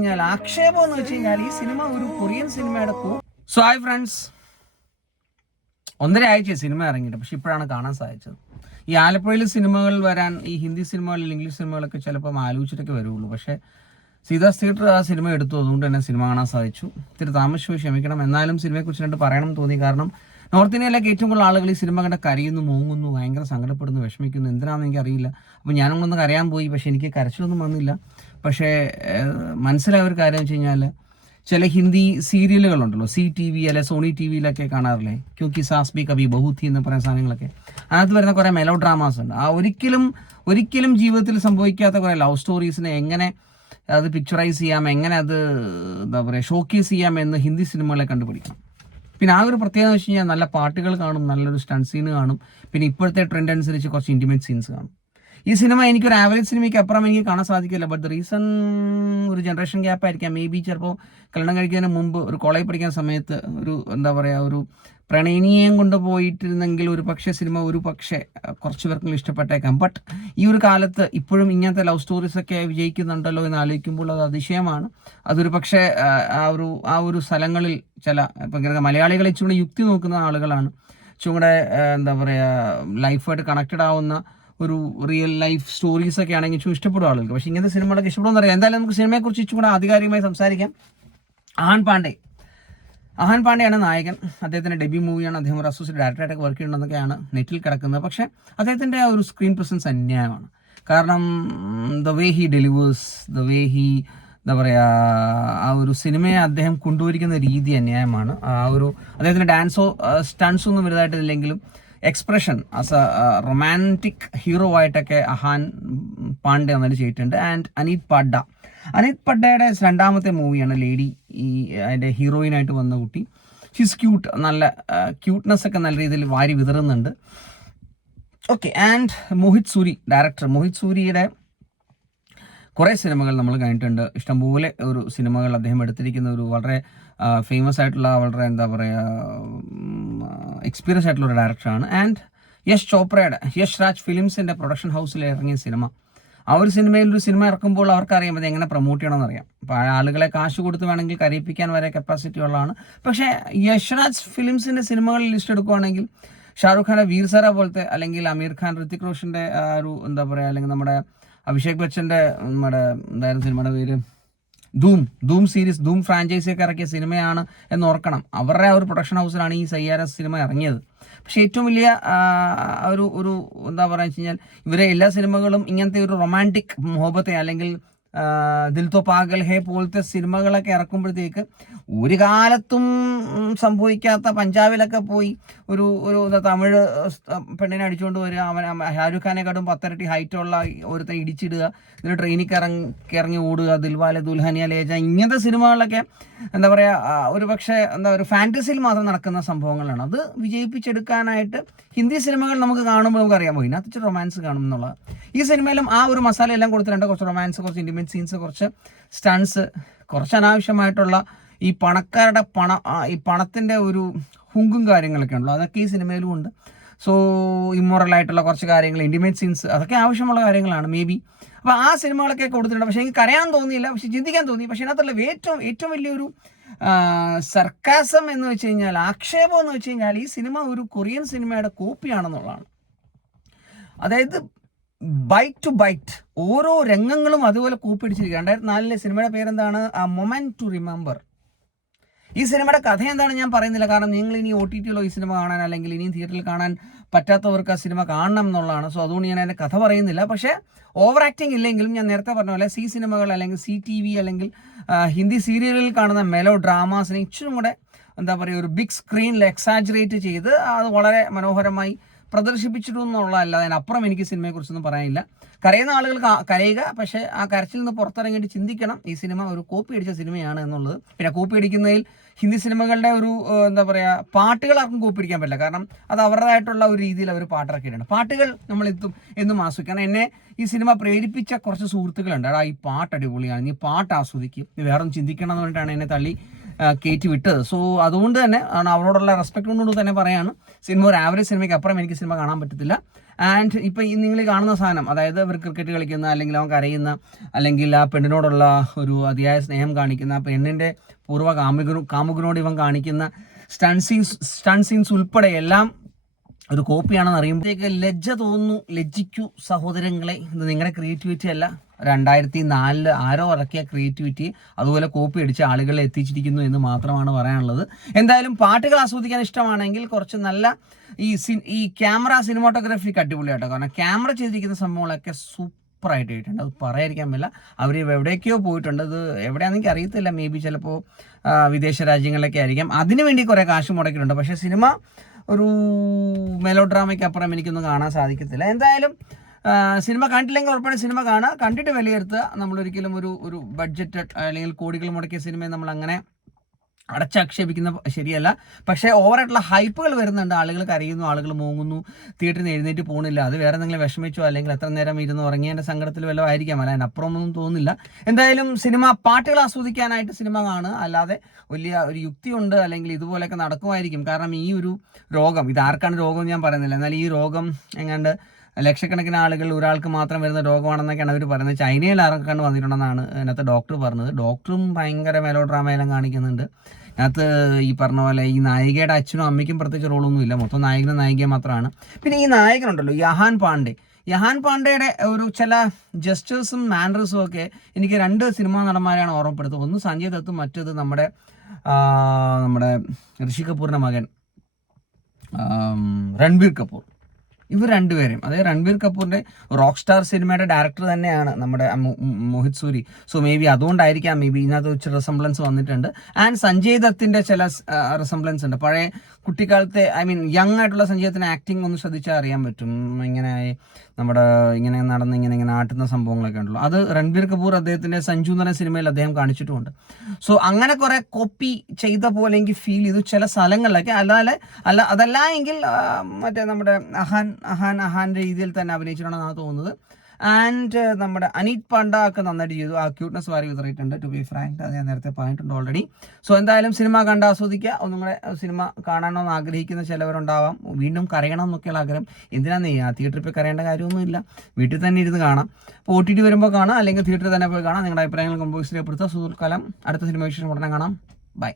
എന്ന് ഈ സിനിമ ഒരു സോ ഹായ് ഫ്രണ്ട്സ് ഒന്നര ആഴ്ച സിനിമ ഇറങ്ങിയിട്ട് പക്ഷെ ഇപ്പോഴാണ് കാണാൻ സാധിച്ചത്. ഈ ആലപ്പുഴയിൽ സിനിമകൾ വരാൻ ഈ ഹിന്ദി സിനിമകളിൽ ഇംഗ്ലീഷ് സിനിമകളൊക്കെ ചിലപ്പം ആലോചിച്ചിട്ടൊക്കെ വരുള്ളൂ. പക്ഷേ സീതാസ് തിയേറ്റർ ആ സിനിമ എടുത്തു. അതുകൊണ്ട് തന്നെ സിനിമ കാണാൻ സാധിച്ചു. ഇത്തിരി താമസിച്ചു ക്ഷമിക്കണം. എന്നാലും സിനിമയെക്കുറിച്ച് രണ്ട് പറയണം തോന്നി. കാരണം നോർത്ത് ഇന്ത്യയിലൊക്കെ ഏറ്റവും കൂടുതൽ ആളുകൾ ഈ സിനിമ കണ്ട കരയുന്നു മൂങ്ങുന്നു ഭയങ്കര സങ്കടപ്പെടുന്നു വിഷമിക്കുന്നു. എന്തിനാണെന്ന് എനിക്ക് അറിയില്ല അപ്പോൾ ഞാനൊന്നും കരയാൻ പോയി. പക്ഷേ എനിക്ക് കരച്ചിലൊന്നും വന്നില്ല. പക്ഷേ മനസ്സിലായ ഒരു കാര്യം വെച്ച് കഴിഞ്ഞാൽ ചില ഹിന്ദി സീരിയലുകളുണ്ടല്ലോ. സി ടി വി അല്ലെ സോണി ടി വിയിലൊക്കെ കാണാറില്ലേ? ക്യൂക്കി സാസ്ബി കവി ബഹുത്തി എന്ന് പറയുന്ന സാധനങ്ങളൊക്കെ. അതിനകത്ത് വരുന്ന കുറേ മെലോ ഡ്രാമാസ് ഉണ്ട്. ആ ഒരിക്കലും ഒരിക്കലും ജീവിതത്തിൽ സംഭവിക്കാത്ത കുറേ ലവ് സ്റ്റോറീസിനെ എങ്ങനെ അത് പിക്ചറൈസ് ചെയ്യാം എങ്ങനെ അത് എന്താ പറയുക ഷോക്കേസ് ചെയ്യാം എന്ന് ഹിന്ദി സിനിമകളെ കണ്ടുപിടിക്കാം. പിന്നെ ആ ഒരു പ്രത്യേകത എന്ന് വെച്ച് കഴിഞ്ഞാൽ നല്ല പാട്ടുകൾ കാണും നല്ലൊരു സ്റ്റൺ സീന് കാണും. പിന്നെ ഇപ്പോഴത്തെ ട്രെൻഡ് അനുസരിച്ച് കുറച്ച് ഇന്റിമേറ്റ് സീൻസ് കാണും. ഈ സിനിമ എനിക്കൊരു ആവറേജ് സിനിമയ്ക്ക് അപ്പുറം എനിക്ക് കാണാൻ സാധിക്കില്ല. ബട്ട് റീസൺ ഒരു ജനറേഷൻ ഗ്യാപ്പ് ആയിരിക്കാം. മേ ബി ചിലപ്പോൾ കല്യാണം കഴിക്കുന്നതിന് മുമ്പ് ഒരു കോളേജ് പഠിക്കുന്ന സമയത്ത് ഒരു എന്താ പറയുക ഒരു പ്രണയിനിയെയും കൊണ്ടുപോയിട്ടിരുന്നെങ്കിൽ ഒരു പക്ഷേ സിനിമ ഒരു പക്ഷേ കുറച്ച് പേർക്കും ഇഷ്ടപ്പെട്ടേക്കാം. ബട്ട് ഈ ഒരു കാലത്ത് ഇപ്പോഴും ഇങ്ങനത്തെ ലവ് സ്റ്റോറീസ് ഒക്കെ വിജയിക്കുന്നുണ്ടല്ലോ എന്ന് ആലോചിക്കുമ്പോൾ അത് അതിശയമാണ്. അതൊരു പക്ഷേ ആ ഒരു ആ ഒരു സ്ഥലങ്ങളിൽ ചില ഇപ്പം മലയാളികളെ ഇച്ചിരി യുക്തി നോക്കുന്ന ആളുകളാണ്. ഇച്ചിരി എന്താ പറയുക ലൈഫായിട്ട് കണക്റ്റഡ് ആവുന്ന ഒരു റിയൽ ലൈഫ് സ്റ്റോറീസ് ഒക്കെ ആണെങ്കിൽ ഇഷ്ടപ്പെടും ആളുകൾക്ക്. പക്ഷെ ഇങ്ങനത്തെ സിനിമകളൊക്കെ ഇഷ്ടപ്പെടുമെന്ന് അറിയാം എന്തായാലും നമുക്ക് സിനിമയെക്കുറിച്ച് കുറിച്ച് കൂടെ ആധികാരികമായി സംസാരിക്കാം. ആഹാൻ പാണ്ഡെ. ആഹാൻ പാണ്ഡെയാണ് നായകൻ. അദ്ദേഹത്തിന്റെ ഡെബ്യൂ മൂവിയാണ് അദ്ദേഹം ഒരു അസോസിയേറ്റ് ഡയറക്ടറായിട്ടൊക്കെ വർക്ക് ചെയ്യണമെന്നൊക്കെയാണ് നെറ്റിൽ കിടക്കുന്നത്. പക്ഷേ അദ്ദേഹത്തിന്റെ ഒരു സ്ക്രീൻ പ്രസൻസ് അന്യായമാണ്. കാരണം the way he delivers the way he എന്താ പറയുക ആ ഒരു സിനിമയെ അദ്ദേഹം കൊണ്ടുപോയിരിക്കുന്ന രീതി അന്യായമാണ്. ആ ഒരു അദ്ദേഹത്തിന്റെ ഡാൻസോ സ്റ്റൺസോ ഒന്നും വലുതായിട്ടില്ലെങ്കിലും expression as a romantic hero ആയിട്ടൊക്കെ അഹാൻ പാണ്ഡെ നന്നായിട്ട് ചെയ്തിട്ടുണ്ട്. ആൻഡ് അനീത് പഡ്ഡ. അനീത് പഡ്ഡയുടെ രണ്ടാമത്തെ മൂവിയാണ് ലേഡി ഈ അതിന്റെ ഹീറോയിനായിട്ട് വന്ന കുട്ടി. ഷീസ് ക്യൂട്ട് നല്ല ക്യൂട്ട്നെസ് ഒക്കെ നല്ല രീതിയിൽ വാരി വിതറുന്നുണ്ട്. Okay and Mohit Suri director Mohit സൂരിയുടെ കുറേ സിനിമകൾ നമ്മൾ കണ്ടിട്ടുണ്ട്. ഇഷ്ടംപോലെ ഒരു സിനിമകൾ അദ്ദേഹം എടുത്തിരിക്കുന്ന ഒരു വളരെ ഫേമസ് ആയിട്ടുള്ള വളരെ എന്താ പറയുക എക്സ്പീരിയൻസ് ആയിട്ടുള്ള ഒരു ഡയറക്ടറാണ് ആൻഡ് യശ് ചോപ്രയുടെ യശ് രാജ് ഫിലിംസിന്റെ പ്രൊഡക്ഷൻ ഹൗസിൽ ഇറങ്ങിയ സിനിമ ആ ഒരു സിനിമയിൽ ഒരു സിനിമ ഇറക്കുമ്പോൾ അവർക്കറിയാം അത് എങ്ങനെ പ്രൊമോട്ട് ചെയ്യണമെന്ന് അറിയാം. അപ്പോൾ ആളുകളെ കാശ് കൊടുത്ത് വേണമെങ്കിൽ കരയിപ്പിക്കാൻ വരെ കപ്പാസിറ്റി ഉള്ളതാണ്. പക്ഷേ യശ്രാജ് ഫിലിംസിന്റെ സിനിമകളിൽ ലിസ്റ്റ് എടുക്കുവാണെങ്കിൽ ഷാറുഖ് ഖാന്റെ വീർസര പോലത്തെ അല്ലെങ്കിൽ അമീർ ഖാൻ ഋത്തിക് റോഷന്റെ ഒരു എന്താ പറയുക അല്ലെങ്കിൽ നമ്മുടെ അഭിഷേക് ബച്ചന്റെ നമ്മുടെ എന്തായാലും സിനിമയുടെ പേര്? ധൂം ധൂം സീരീസ് ധൂം ഫ്രാഞ്ചൈസി ഒക്കെ ഇറക്കിയ സിനിമയാണ് എന്ന് ഓർക്കണം. അവരുടെ ആ ഒരു പ്രൊഡക്ഷൻ ഹൗസിലാണ് ഈ സയ്യാര സിനിമ ഇറങ്ങിയത്. പക്ഷേ ഏറ്റവും വലിയ ഒരു ഒരു എന്താ പറയുക വെച്ച് കഴിഞ്ഞാൽ ഇവരെ എല്ലാ സിനിമകളും ഇങ്ങനത്തെ ഒരു റൊമാന്റിക് മുഹബത്തെ അല്ലെങ്കിൽ ദിൽ തോ പാഗൽ ഹേ പോലത്തെ സിനിമകളൊക്കെ ഇറക്കുമ്പോഴത്തേക്ക് ഒരു കാലത്തും സംഭവിക്കാത്ത പഞ്ചാബിലൊക്കെ പോയി ഒരു ഒരു തമിഴ് പെണ്ണിനെ അടിച്ചുകൊണ്ട് വരിക അവൻ ഷാരൂഖ് ഖാനെക്കാട്ടും പത്തരട്ടി ഹൈറ്റുള്ള ഒരുത്തൻ ഇടിച്ചിടുക ഇതിന് ട്രെയിനിൽ ഇറങ്ങി ഇറങ്ങി ഓടുക ദിൽവാല ദുൽഹനിയ ലേജ ഇങ്ങനത്തെ സിനിമകളൊക്കെ എന്താ പറയുക ഒരു പക്ഷേ എന്താ ഒരു ഫാന്റസിയിൽ മാത്രം നടക്കുന്ന സംഭവങ്ങളാണ്. അത് വിജയിപ്പിച്ചെടുക്കാനായിട്ട് ഹിന്ദി സിനിമകൾ നമുക്ക് കാണുമ്പോൾ നമുക്ക് അറിയാൻ ഇതിനകത്ത് റൊമാൻസ് കാണും എന്നുള്ളത്. ഈ സിനിമയിലും ആ ഒരു മസാല എല്ലാം കൊടുത്തിട്ടുണ്ട്. കുറച്ച് റൊമാൻസ് കുറച്ച് ഇന്റിമേറ്റ് സീൻസ് കുറച്ച് സ്റ്റൺസ് കുറച്ച് അനാവശ്യമായിട്ടുള്ള ഈ പണക്കാരുടെ പണ ഈ പണത്തിന്റെ ഒരു ഹുങ്കും കാര്യങ്ങളൊക്കെ ഉണ്ടല്ലോ. അതൊക്കെ ഈ സിനിമയിലും ഉണ്ട്. സോ ഇമ്മോറൽ ആയിട്ടുള്ള കുറച്ച് കാര്യങ്ങൾ ഇന്റിമേറ്റ് സീൻസ് അതൊക്കെ ആവശ്യമുള്ള കാര്യങ്ങളാണ് മേ ബി അപ്പോൾ ആ സിനിമകളൊക്കെ കൊടുത്തിട്ടുണ്ട്. പക്ഷേ എനിക്ക് കരയാൻ തോന്നിയില്ല പക്ഷെ ചിന്തിക്കാൻ തോന്നി. പക്ഷേ അതിനകത്തുള്ള ഏറ്റവും ഏറ്റവും വലിയൊരു സർക്കാസം എന്ന് വെച്ച് കഴിഞ്ഞാൽ ആക്ഷേപം എന്ന് വെച്ച് കഴിഞ്ഞാൽ ഈ സിനിമ ഒരു കൊറിയൻ സിനിമയുടെ കോപ്പിയാണെന്നുള്ളതാണ് അതായത് ബൈറ്റ് ടു ബൈറ്റ് ഓരോ രംഗങ്ങളും അതുപോലെ കൂപ്പിടിച്ചിരിക്കുക രണ്ടായിരത്തി നാലിലെ സിനിമയുടെ പേരെന്താണ്? ആ മൊമെന്റ് ടു റിമെമ്പർ ഈ സിനിമയുടെ കഥ എന്താണ് ഞാൻ പറയുന്നില്ല. കാരണം നിങ്ങൾ ഇനി ഒ ടി ടിയിലോ ഈ സിനിമ കാണാൻ അല്ലെങ്കിൽ ഇനിയും തിയേറ്ററിൽ കാണാൻ പറ്റാത്തവർക്ക് ആ സിനിമ കാണണം എന്നുള്ളതാണ്. സോ അതുകൊണ്ട് ഞാൻ അതിന്റെ കഥ പറയുന്നില്ല. പക്ഷേ ഓവർ ആക്ടിങ് ഇല്ലെങ്കിലും ഞാൻ നേരത്തെ പറഞ്ഞ പോലെ സി സിനിമകൾ അല്ലെങ്കിൽ സി ടി വി അല്ലെങ്കിൽ ഹിന്ദി സീരിയലിൽ കാണുന്ന മെലോ ഡ്രാമാസിനെ ഇച്ചിരി കൂടെ എന്താ പറയുക ഒരു ബിഗ് സ്ക്രീനിൽ എക്സാജറേറ്റ് ചെയ്ത് അത് വളരെ മനോഹരമായി പ്രദർശിപ്പിച്ചിട്ടു എന്നുള്ളതല്ല അതിനപ്പുറം എനിക്ക് സിനിമയെക്കുറിച്ചൊന്നും പറയാനില്ല. കരയുന്ന ആളുകൾ കരയുക പക്ഷേ ആ കരച്ചിൽ നിന്ന് പുറത്തിറങ്ങിയിട്ട് ചിന്തിക്കണം. ഈ സിനിമ ഒരു കോപ്പി അടിച്ച സിനിമയാണ് എന്നുള്ളത്. പിന്നെ കോപ്പി അടിക്കുന്നതിൽ ഹിന്ദി സിനിമകളുടെ ഒരു എന്താ പറയുക പാട്ടുകൾ ആർക്കും കോപ്പി അടിക്കാൻ പറ്റില്ല. കാരണം അത് അവരുടേതായിട്ടുള്ള ഒരു രീതിയിൽ അവർ പാട്ടിറക്കിയിട്ടുണ്ട്. പാട്ടുകൾ നമ്മൾ എത്തും എന്നും ആസ്വദിക്കണം എന്നെ ഈ സിനിമ പ്രേരിപ്പിച്ച കുറച്ച് സുഹൃത്തുക്കളുണ്ട്. എടാ ഈ പാട്ട് അടിപൊളിയാണ്. നീ പാട്ട് ആസ്വദിക്കും. നീ വേറൊന്നും ചിന്തിക്കണം എന്ന് പറഞ്ഞിട്ടാണ് എന്നെ തള്ളി കയറ്റി വിട്ടത്. സോ അതുകൊണ്ട് തന്നെ ആണ് അവരോടുള്ള റെസ്പെക്ട് കൊണ്ട് തന്നെ പറയാണ് സിനിമ ഒരു ആവറേജ് സിനിമയ്ക്ക് അപ്പുറം എനിക്ക് സിനിമ കാണാൻ പറ്റത്തില്ല. ആൻഡ് ഇപ്പം ഈ നിങ്ങൾ കാണുന്ന സാധനം അതായത് അവർ ക്രിക്കറ്റ് കളിക്കുന്ന അല്ലെങ്കിൽ അവൻ കരയുന്ന അല്ലെങ്കിൽ ആ പെണ്ണിനോടുള്ള ഒരു അതിയായ സ്നേഹം കാണിക്കുന്ന ആ പെണ്ണിന്റെ പൂർവ കാമുകനു കാമുകനോട് ഇവൻ കാണിക്കുന്ന സ്റ്റൺ സീൻസ് സ്റ്റൺ സീൻസ് ഉൾപ്പെടെ എല്ലാം ഒരു കോപ്പിയാണെന്ന് അറിയുമ്പോഴത്തേക്ക് ലജ്ജ തോന്നുന്നു. ലജ്ജിക്കൂ സഹോദരങ്ങളെ. ഇത് നിങ്ങളുടെ ക്രിയേറ്റിവിറ്റി അല്ല. രണ്ടായിരത്തി നാലിൽ ആരോ ഇറക്കിയ ക്രിയേറ്റിവിറ്റി അതുപോലെ കോപ്പി അടിച്ച് ആളുകളെ എത്തിച്ചിരിക്കുന്നു എന്ന് മാത്രമാണ് പറയാനുള്ളത്. എന്തായാലും പാട്ടുകൾ ആസ്വദിക്കാൻ ഇഷ്ടമാണെങ്കിൽ കുറച്ച് നല്ല ഈ സി ഈ ക്യാമറ സിനിമാറ്റോഗ്രാഫി അടിപൊളിയാട്ടോ. കാരണം ക്യാമറ ചെയ്തിരിക്കുന്ന സംഭവങ്ങളൊക്കെ സൂപ്പറായിട്ട് ചെയ്തിട്ടുണ്ട് അത് പറയാതിരിക്കാൻ പറ്റില്ല. അവർ എവിടേക്കോ പോയിട്ടുണ്ട്. അത് എവിടെയാണെന്ന് അറിയത്തില്ല. മേ ബി ചിലപ്പോൾ വിദേശ രാജ്യങ്ങളിലൊക്കെ ആയിരിക്കാം. അതിനു വേണ്ടി കുറേ കാശ് മുടക്കിയിട്ടുണ്ട്. പക്ഷേ സിനിമ ഒരു മെലോ ഡ്രാമയ്ക്ക് അപ്പുറം എനിക്കൊന്നും കാണാൻ സാധിക്കത്തില്ല. എന്തായാലും സിനിമ കണ്ടില്ലെങ്കിൽ ഉറപ്പായിട്ടും സിനിമ കാണുക. കണ്ടിട്ട് വിലയിരുത്തുക. നമ്മളൊരിക്കലും ഒരു ഒരു ബഡ്ജറ്റ് അല്ലെങ്കിൽ കോടികൾ മുടക്കിയ സിനിമയെ നമ്മൾ അങ്ങനെ അടച്ചാക്ഷേപിക്കുന്ന ശരിയല്ല. പക്ഷേ ഓവറായിട്ടുള്ള ഹൈപ്പുകൾ വരുന്നുണ്ട്. ആളുകൾ കരയുന്നു ആളുകൾ മൂങ്ങുന്നു. തിയേറ്ററിൽ നിന്ന് എഴുന്നേറ്റ് പോകുന്നില്ല അത് വേറെ എന്തെങ്കിലും വിഷമിച്ചോ അല്ലെങ്കിൽ എത്ര നേരം ഇരുന്ന് ഉറങ്ങിയതിന്റെ സങ്കടത്തിൽ വല്ലതും ആയിരിക്കാം. അല്ല അതിനപ്പുറമൊന്നും തോന്നുന്നില്ല. എന്തായാലും സിനിമ പാട്ടുകൾ ആസ്വദിക്കാനായിട്ട് സിനിമ കാണുക. അല്ലാതെ വലിയ ഒരു യുക്തിയുണ്ട് അല്ലെങ്കിൽ ഇതുപോലെയൊക്കെ നടക്കുമായിരിക്കും. കാരണം ഈ ഒരു രോഗം ഇത് ആർക്കാണ് രോഗം ഞാൻ പറയുന്നില്ല. എന്നാൽ ഈ രോഗം എങ്ങാണ്ട് ലക്ഷക്കണക്കിന് ആളുകൾ ഒരാൾക്ക് മാത്രം വരുന്ന രോഗമാണെന്നൊക്കെയാണ് അവർ പറയുന്നത്. ചൈനയിൽ ആർക്കാണ്ട് വന്നിട്ടുണ്ടെന്നാണ് അതിനകത്ത് ഡോക്ടർ പറഞ്ഞത്. ഡോക്ടറും ഭയങ്കര മെലോ ഡ്രാമയെല്ലാം കാണിക്കുന്നുണ്ട്. അതിനകത്ത് ഈ പറഞ്ഞ പോലെ ഈ നായികയുടെ അച്ഛനും അമ്മയ്ക്കും പ്രത്യേകിച്ച് റോളൊന്നും ഇല്ല. മൊത്തം നായകനും നായികയും മാത്രമാണ്. പിന്നെ ഈ നായകനുണ്ടല്ലോ യഹാൻ പാണ്ഡെ. യഹാൻ പാണ്ഡെയുടെ ഒരു ചില ജസ്റ്റേഴ്സും മാനറസും ഒക്കെ എനിക്ക് രണ്ട് സിനിമാ നടന്മാരെയാണ് ഓർമ്മപ്പെടുത്തുന്നത്. ഒന്ന് സഞ്ജയ് ദത്തും മറ്റത് നമ്മുടെ നമ്മുടെ ഋഷി കപൂറിന്റെ മകൻ രൺബീർ കപൂർ. ഇവർ രണ്ടുപേരും അതായത് രൺബീർ കപൂറിന്റെ റോക്ക് സ്റ്റാർ സിനിമയുടെ ഡയറക്ടർ തന്നെയാണ് നമ്മുടെ Mohit Suri. So may be അതുകൊണ്ടായിരിക്കാം മേ ബി ഇതിനകത്ത് വെച്ച് റിസംബ്ലൻസ് വന്നിട്ടുണ്ട്. ആൻഡ് സഞ്ജയ് ദത്തിന്റെ ചില റിസംബ്ലൻസ് ഉണ്ട്. പഴയ കുട്ടിക്കാലത്തെ ഐ മീൻ യങ് ആയിട്ടുള്ള സഞ്ജയ് ദത്തിന് ആക്ടിങ് ഒന്ന് ശ്രദ്ധിച്ചാൽ അറിയാൻ പറ്റും. ഇങ്ങനെ നമ്മുടെ ഇങ്ങനെ നടന്ന് ഇങ്ങനെ ഇങ്ങനെ ആട്ടുന്ന സംഭവങ്ങളൊക്കെ ഉണ്ടല്ലോ. അത് രൺബീർ കപൂർ അദ്ദേഹത്തിന്റെ സഞ്ജു എന്ന് സിനിമയിൽ അദ്ദേഹം കാണിച്ചിട്ടുമുണ്ട്. സോ അങ്ങനെ കുറെ കോപ്പി ചെയ്ത പോലെ എനിക്ക് ഫീൽ ചെയ്തു. ചില സ്ഥലങ്ങളിലൊക്കെ. അല്ലാതെ അല്ല അതല്ല എങ്കിൽ മറ്റേ നമ്മുടെ അഹാൻ അഹാൻ അഹാന്റെ രീതിയിൽ തന്നെ അഭിനയിച്ചിട്ടുണ്ടെന്നാണ് തോന്നുന്നത്. ആൻഡ് നമ്മുടെ അനീത് പാണ്ട ഒക്കെ നന്നായിട്ട് ചെയ്തു. ആ ക്യൂട്ട്നെസ് വാരി വിതറിയിട്ടുണ്ട് ടു ബി ഫ്രാങ്ക് അത് ഞാൻ നേരത്തെ പറഞ്ഞിട്ടുണ്ട് ഓൾറെഡി സോ എന്തായാലും സിനിമ കണ്ട് ആസ്വദിക്കുക. ഒന്നും കൂടെ സിനിമ കാണണമെന്ന് ആഗ്രഹിക്കുന്ന ചിലവരുണ്ടാവാം. വീണ്ടും കരയണം എന്നൊക്കെയുള്ള ആഗ്രഹം. എന്തിനാന്ന് ആ തിയേറ്ററിൽ പോയി കരയേണ്ട കാര്യമൊന്നുമില്ല വീട്ടിൽ തന്നെ ഇരുന്ന് കാണാം. അപ്പോൾ ഒ ടി ടി വരുമ്പോൾ കാണാം. അല്ലെങ്കിൽ തിയേറ്ററിൽ തന്നെ പോയി കാണാം. നിങ്ങളുടെ അഭിപ്രായങ്ങൾ കമ്പോസിലേക്ക് പെടുത്തുക സുഹൃത്തുക്കാലം അടുത്ത സിനിമ വിശേഷം ഉടനെ കാണാം. ബൈ